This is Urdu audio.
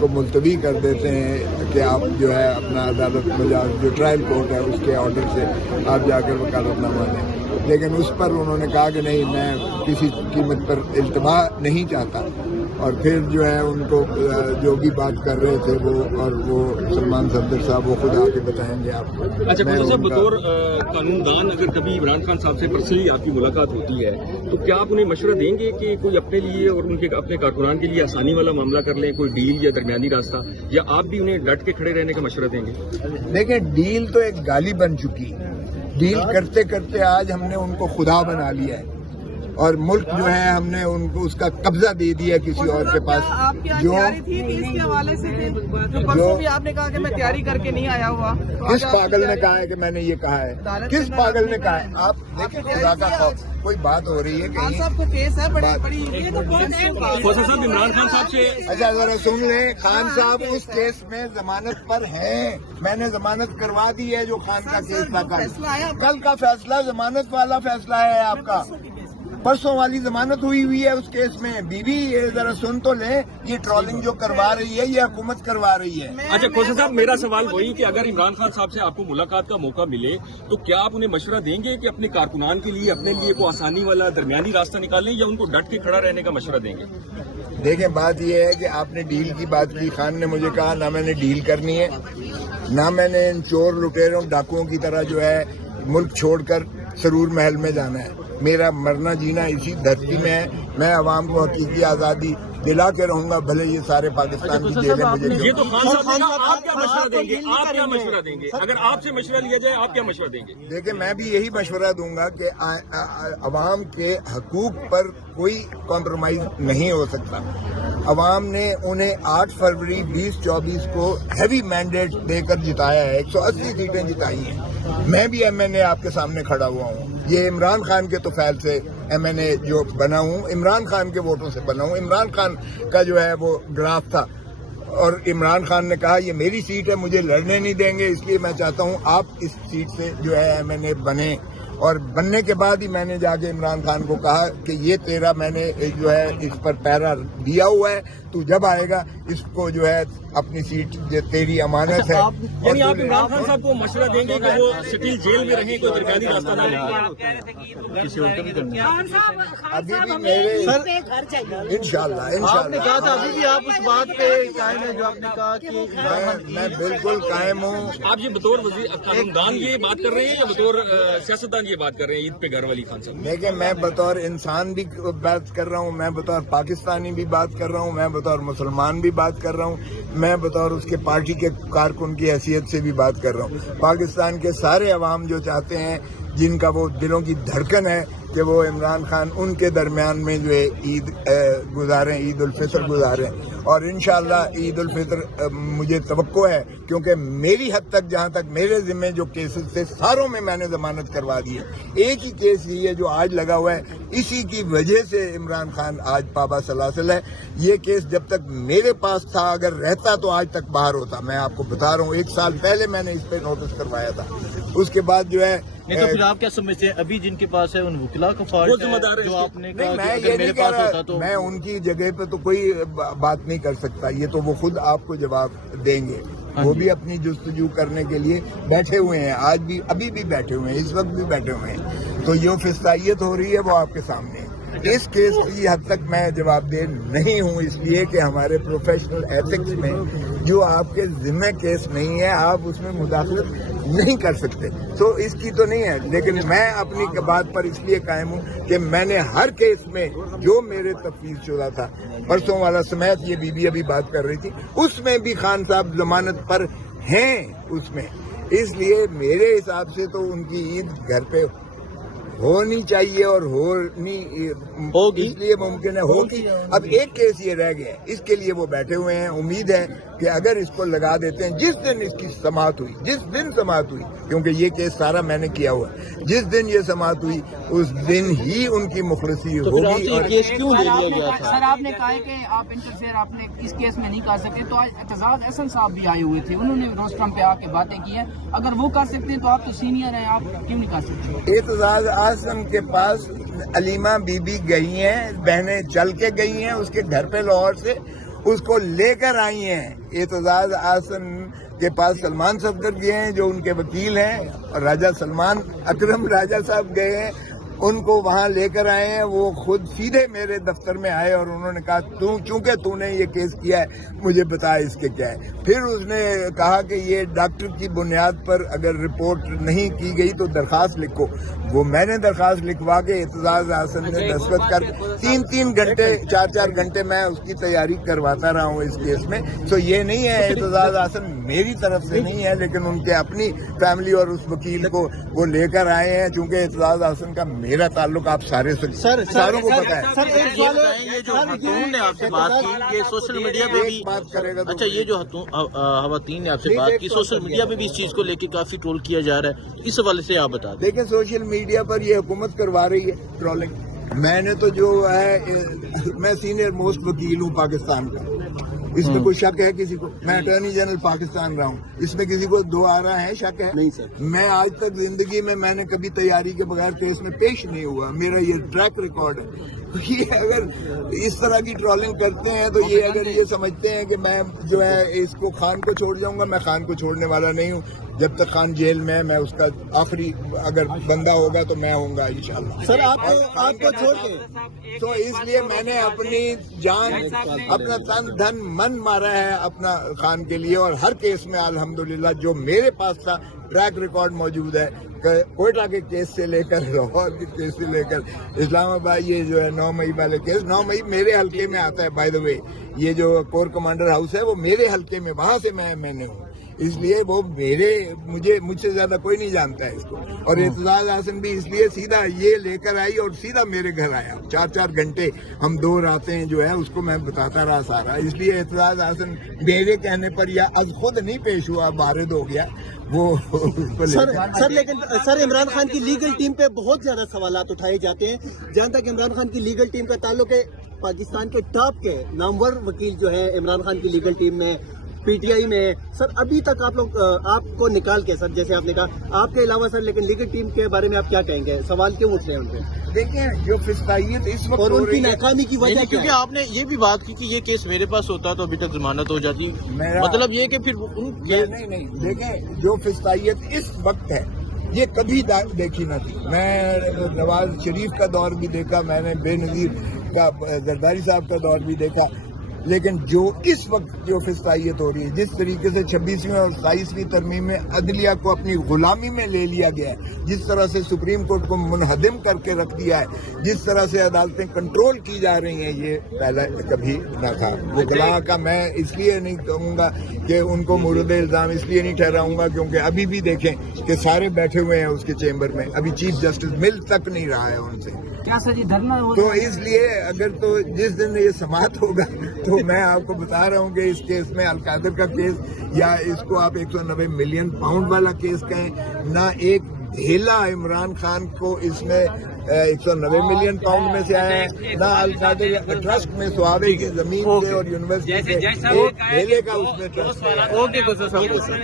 کو ملتوی کر دیتے ہیں کہ آپ جو ہے اپنا عدالت مجاز جو ٹرائل کورٹ ہے اس کے آرڈر سے آپ جا کر وکالت نامہ دیں، لیکن اس پر انہوں نے کہا کہ نہیں، میں کسی قیمت پر التوا نہیں چاہتا، اور پھر جو ہے ان کو جو بھی بات کر رہے تھے وہ سلمان صفدر صاحب وہ خود آ کے بتائیں گے آپ کو۔ اچھا خواجہ صاحب، بطور قانون دان اگر کبھی عمران خان صاحب سے پرسنلی آپ کی ملاقات ہوتی ہے تو کیا آپ انہیں مشورہ دیں گے کہ کوئی اپنے لیے اور ان کے اپنے کارکنان کے لیے آسانی والا معاملہ کر لیں، کوئی ڈیل یا درمیانی راستہ، یا آپ بھی انہیں ڈٹ کے کھڑے رہنے کا مشورہ دیں گے؟ دیکھیں، ڈیل تو ایک گالی بن چکی، ڈیل کرتے کرتے آج ہم نے ان کو خدا بنا لیا ہے، اور ملک جو ہے ہم نے ان کو اس کا قبضہ دے دیا کسی اور کے پاس۔ جو اس کے حوالے سے جو بھی آپ نے کہا کہ میں تیاری کر کے نہیں آیا ہوا، کس پاگل نے کہا ہے کہ میں نے یہ کہا ہے؟ کس پاگل نے کہا ہے؟ آپ دیکھیں، خدا کا خوف، کوئی بات ہو رہی ہے کہ خان صاحب کو کیس ہے بڑی خواجہ صاحب، عمران خان صاحب سے اچھا ذرا سن لیں، خان صاحب اس کیس میں ضمانت پر ہیں، میں نے ضمانت کروا دی ہے جو خان کا کیس تھا۔ کل کا فیصلہ ضمانت والا فیصلہ ہے آپ کا، پرسوں والی ضمانت ہوئی ہے اس کیس میں۔ بیوی یہ ذرا سن تو لیں، یہ ٹرولنگ جو کروا رہی ہے یہ حکومت کروا رہی ہے۔ اچھا خواجہ صاحب، میرا سوال وہی کہ اگر عمران خان صاحب سے آپ کو ملاقات کا موقع ملے تو کیا آپ انہیں مشورہ دیں گے کہ اپنے کارکنان کے لیے اپنے لیے کوئی آسانی والا درمیانی راستہ نکالیں، یا ان کو ڈٹ کے کھڑا رہنے کا مشورہ دیں گے؟ دیکھیں، بات یہ ہے کہ آپ نے ڈیل کی بات کی، خان نے مجھے کہا نہ میں نے ڈیل کرنی ہے، نہ میں نے ان چور لٹیروں ڈاکوؤں کی طرح جو ہے ملک چھوڑ کر سرور محل میں جانا ہے۔ میرا مرنا جینا اسی دھرتی میں ہے، میں عوام کو حقیقی آزادی دلا کے رہوں گا، بھلے یہ سارے پاکستان کی جیلیں مجھے یہ تو خان صاحب نے کہا، آپ کیا مشورہ دیں گے؟ آپ کیا مشورہ دیں گے؟ اگر آپ سے مشورہ لیا جائے آپ کیا مشورہ دیں گے؟ دیکھیں، میں بھی یہی مشورہ دوں گا کہ عوام کے حقوق پر کوئی کمپرومائز نہیں ہو سکتا۔ عوام نے انہیں 8 فروری 2024 کو ہیوی مینڈیٹ دے کر جتایا ہے، 180 سیٹیں جتائی ہیں۔ میں بھی ایم این اے آپ کے سامنے کھڑا ہوا ہوں، یہ عمران خان کے توفیل سے ایم این اے جو بنا ہوں، عمران خان کے ووٹوں سے بنا ہوں۔ عمران خان کا جو ہے وہ گراف تھا، اور عمران خان نے کہا یہ میری سیٹ ہے، مجھے لڑنے نہیں دیں گے، اس لیے میں چاہتا ہوں آپ اس سیٹ سے جو ہے ایم این اے بنے۔ اور بننے کے بعد ہی میں نے جا کے عمران خان کو کہا کہ یہ تیرا میں نے جو ہے اس پر پیرا دیا ہوا ہے، تو جب آئے گا اس کو جو ہے اپنی سیٹ تیری امانت ہے۔ یعنی آپ عمران خان صاحب کو مشورہ دیں گے کہ وہ سٹل جیل میں رہیں، کوئی درمیانی راستہ نہ لیں؟ ابھی بھی میرے انشاءاللہ کہا تھا ابھی بھی آپ اس بات پہ قائم ہیں جو آپ نے کہا کہ میں بالکل قائم ہوں۔ آپ یہ بطور قانون دان یہ بات کر رہے ہیں یا بطور سیاستدان یہ بات کر رہے ہیں عید پہ گھر والی خان صاحب؟ دیکھیں، میں بطور انسان بھی بات کر رہا ہوں، میں بطور پاکستانی بھی بات کر رہا ہوں، میں بطور مسلمان بھی بات کر رہا ہوں، میں بطور اس کے پارٹی کے کارکن کی حیثیت سے بھی بات کر رہا ہوں۔ پاکستان کے سارے عوام جو چاہتے ہیں، جن کا وہ دلوں کی دھڑکن ہے کہ وہ عمران خان ان کے درمیان میں جو ہے عید گزاریں، عید الفطر گزاریں، اور انشاءاللہ عید الفطر مجھے توقع ہے، کیونکہ میری حد تک جہاں تک میرے ذمہ جو کیسز تھے ساروں میں میں نے ضمانت کروا دی ہے۔ ایک ہی کیس یہ ہے جو آج لگا ہوا ہے، اسی کی وجہ سے عمران خان آج پابا سلاسل ہے۔ یہ کیس جب تک میرے پاس تھا، اگر رہتا تو آج تک باہر ہوتا۔ میں آپ کو بتا رہا ہوں، 1 سال پہلے میں نے اس پہ نوٹس کروایا تھا۔ اس کے بعد جو ہے نہیں تو پھر آپ کیا سمجھتے ہیں ابھی جن کے پاس ہے ان وکلا کا فالٹ ہے جو آپ نے کہا میں کہ یہ اگر نہیں میرے کہہ پاس رہا، ہوتا تو میں ان کی جگہ پہ تو کوئی بات نہیں کر سکتا، یہ تو وہ خود آپ کو جواب دیں گے۔ وہ بھی اپنی جستجو کرنے کے لیے بیٹھے ہوئے ہیں، آج بھی ابھی بھی بیٹھے ہوئے ہیں، اس وقت بھی بیٹھے ہوئے ہیں، تو جو فستائیت ہو رہی ہے وہ آپ کے سامنے ہے۔ اس کیس کی حد تک میں جواب دہ نہیں ہوں، اس لیے کہ ہمارے پروفیشنل ایتھکس میں جو آپ کے ذمہ کیس نہیں ہے آپ اس میں مداخلت نہیں کر سکتے، تو اس کی تو نہیں ہے۔ لیکن میں اپنی بات پر اس لیے قائم ہوں کہ میں نے ہر کیس میں جو میرے تفویض شدہ تھا، پرسوں والا سمیت یہ بی بی ابھی بات کر رہی تھی، اس میں بھی خان صاحب ضمانت پر ہیں اس میں، اس لیے میرے حساب سے تو ان کی عید گھر پہ ہونی چاہیے، اور ہونی ہوگی، اس لیے ممکن ہے ہوگی۔ اب ایک کیس یہ رہ گیا ہے، اس کے لیے وہ بیٹھے ہوئے ہیں۔ امید ہے کہ اگر اس کو لگا دیتے ہیں، جس دن اس کی سماعت ہوئی، جس دن سماعت ہوئی، کیونکہ یہ کیس سارا میں نے کیا ہوا ہے، جس دن یہ سماعت ہوئی اس دن ہی ان کی مخلصی ہوگی۔ اور کیس کیوں لے لیا گیا تھا؟ سر آپ نے کہا ہے کہ آپ انٹرفیئر آپ نے اس کیس میں نہیں کر سکتے، تو آج اعتزاز احسن صاحب بھی آئے ہوئے تھے، انہوں نے روسٹرم پہ آ کے باتیں کی ہیں، اگر وہ کر سکتے ہیں تو آپ تو سینئر ہیں، آپ کیوں نہیں کر سکتے؟ اعتزاز اعظم کے پاس علیمہ بی بی گئی ہیں، بہنیں چل کے گئی ہیں اس کے گھر پہ لاہور سے، اس کو لے کر آئی ہیں. اعتزاز احسن کے پاس سلمان صفدر گئے ہیں جو ان کے وکیل ہیں, اور راجہ سلمان اکرم راجہ صاحب گئے ہیں, ان کو وہاں لے کر آئے ہیں. وہ خود سیدھے میرے دفتر میں آئے اور انہوں نے کہا چونکہ تو نے یہ کیس کیا ہے مجھے بتا اس کے کیا ہے. پھر اس نے کہا کہ یہ ڈاکٹر کی بنیاد پر اگر رپورٹ نہیں کی گئی تو درخواست لکھو. وہ میں نے درخواست لکھوا کے اعتزاز احسن نے دستخط کر 3 گھنٹے 4 گھنٹے میں اس کی تیاری کرواتا رہا ہوں اس کیس میں. تو یہ نہیں ہے اعتزاز احسن میری طرف سے نہیں ہے, لیکن ان کے اپنی فیملی اور اس وکیل کو وہ لے کر آئے ہیں. چونکہ اعتزاز احسن کا میرا تعلق آپ ساروں کو پتا ہے. سر ایک سوال ہے, یہ جو خاتون نے آپ سے بات کی یہ سوشل میڈیا پہ بھی بات کرے گا. اچھا, یہ جو خواتین نے آپ سے بات کی سوشل میڈیا پہ بھی اس چیز کو لے کے کافی ٹرول کیا جا رہا ہے, اس حوالے سے آپ بتا دیں. دیکھیں سوشل میڈیا پر یہ حکومت کروا رہی ہے ٹرولنگ. میں نے تو جو ہے میں سینئر موسٹ وکیل ہوں پاکستان کا, اس میں کوئی شک ہے کسی کو؟ میں اٹارنی جنرل پاکستان رہا ہوں, اس میں کسی کو دو آ رہا ہے شک ہے؟ نہیں سر. میں آج تک زندگی میں نے کبھی تیاری کے بغیر کیس میں پیش نہیں ہوا. میرا یہ ٹریک ریکارڈ ہے. یہ اگر اس طرح کی ٹرولنگ کرتے ہیں تو یہ اگر یہ سمجھتے ہیں کہ میں جو ہے اس کو خان کو چھوڑ جاؤں گا, میں خان کو چھوڑنے والا نہیں ہوں. جب تک خان جیل میں ہے میں اس کا آخری اگر بندہ ہوگا تو میں ہوں گا انشاءاللہ. سر آپ کو چھوڑ کے تو اس لیے میں نے اپنی جان اپنا تن دھن من مارا ہے اپنا خان کے لیے, اور ہر کیس میں الحمدللہ جو میرے پاس تھا ٹریک ریکارڈ موجود ہے. کوئٹہ کے کیس سے لے کر لاہور کے کیس سے لے کر اسلام آباد, یہ جو ہے 9 مئی والے کیس, 9 مئی میرے حلقے میں آتا ہے. بائی دا وے یہ جو کور کمانڈر ہاؤس ہے وہ میرے حلقے میں, وہاں سے میں نے ہوں, اس لیے وہ مجھ سے زیادہ کوئی نہیں جانتا ہے اس کو. اور اعتزاز احسن بھی اس لیے سیدھا یہ لے کر آئی اور سیدھا میرے گھر آیا. 4 گھنٹے ہم 2 راتیں جو ہے اس کو میں بتاتا رہا سارا. اس لیے اعتزاز احسن میرے کہنے پر یا از خود نہیں پیش ہوا, بارد ہو گیا وہ. سر لیکن سر عمران خان کی لیگل ٹیم پہ بہت زیادہ سوالات اٹھائے جاتے ہیں. جہاں تک عمران خان کی لیگل ٹیم کا تعلق ہے, پاکستان کے ٹاپ کے نامور وکیل جو ہے عمران خان کی لیگل ٹیم میں پی ٹی آئی میں ہے. سر ابھی تک آپ کو نکال کے, سر جیسے آپ نے کہا آپ کے علاوہ سر, لیکن لیگل ٹیم کے بارے میں آپ کیا کہیں گے؟ سوال کیوں اٹھ رہے ہیں ان سے؟ دیکھیں جو فسطائیت اس وقت اور ان کی ناکامی کی وجہ کیا کیونکہ آپ نے یہ بھی بات کی کہ یہ کیس میرے پاس ہوتا تو ابھی تک ضمانت ہو جاتی, مطلب یہ کہ پھر نہیں دیکھیں جو فسطائیت اس وقت ہے یہ کبھی دیکھی نہ تھی. میں نواز شریف کا دور بھی دیکھا, میں نے بے نظیر کا زرداری صاحب کا دور بھی دیکھا, لیکن جو اس وقت جو فسطائیت ہو رہی ہے, جس طریقے سے 26ویں اور 27ویں ترمیم میں عدلیہ کو اپنی غلامی میں لے لیا گیا ہے, جس طرح سے سپریم کورٹ کو منہدم کر کے رکھ دیا ہے, جس طرح سے عدالتیں کنٹرول کی جا رہی ہیں, یہ پہلا کبھی نہ تھا. وکلاء کا میں اس لیے نہیں کہوں گا کہ ان کو مورد الزام اس لیے نہیں ٹھہراؤں گا کیونکہ ابھی بھی دیکھیں کہ سارے بیٹھے ہوئے ہیں اس کے چیمبر میں, ابھی چیف جسٹس مل تک نہیں رہا ہے ان سے. تو اس لیے اگر تو جس دن یہ سماعت ہوگا تو میں آپ کو بتا رہا ہوں کہ اس کیس میں القادر کا کیس, یا اس کو آپ 190 ملین پاؤنڈ والا کیس کہیں, نہ ایک ڈھیلا عمران خان کو اس میں 190 ملین پاؤنڈ میں سے آیا ہے, نہ القادر ٹرسٹ میں سوابے کی زمین سے اور یونیورسٹی سے ایک ڈھیلے کا اس میں ٹرسٹ ہے.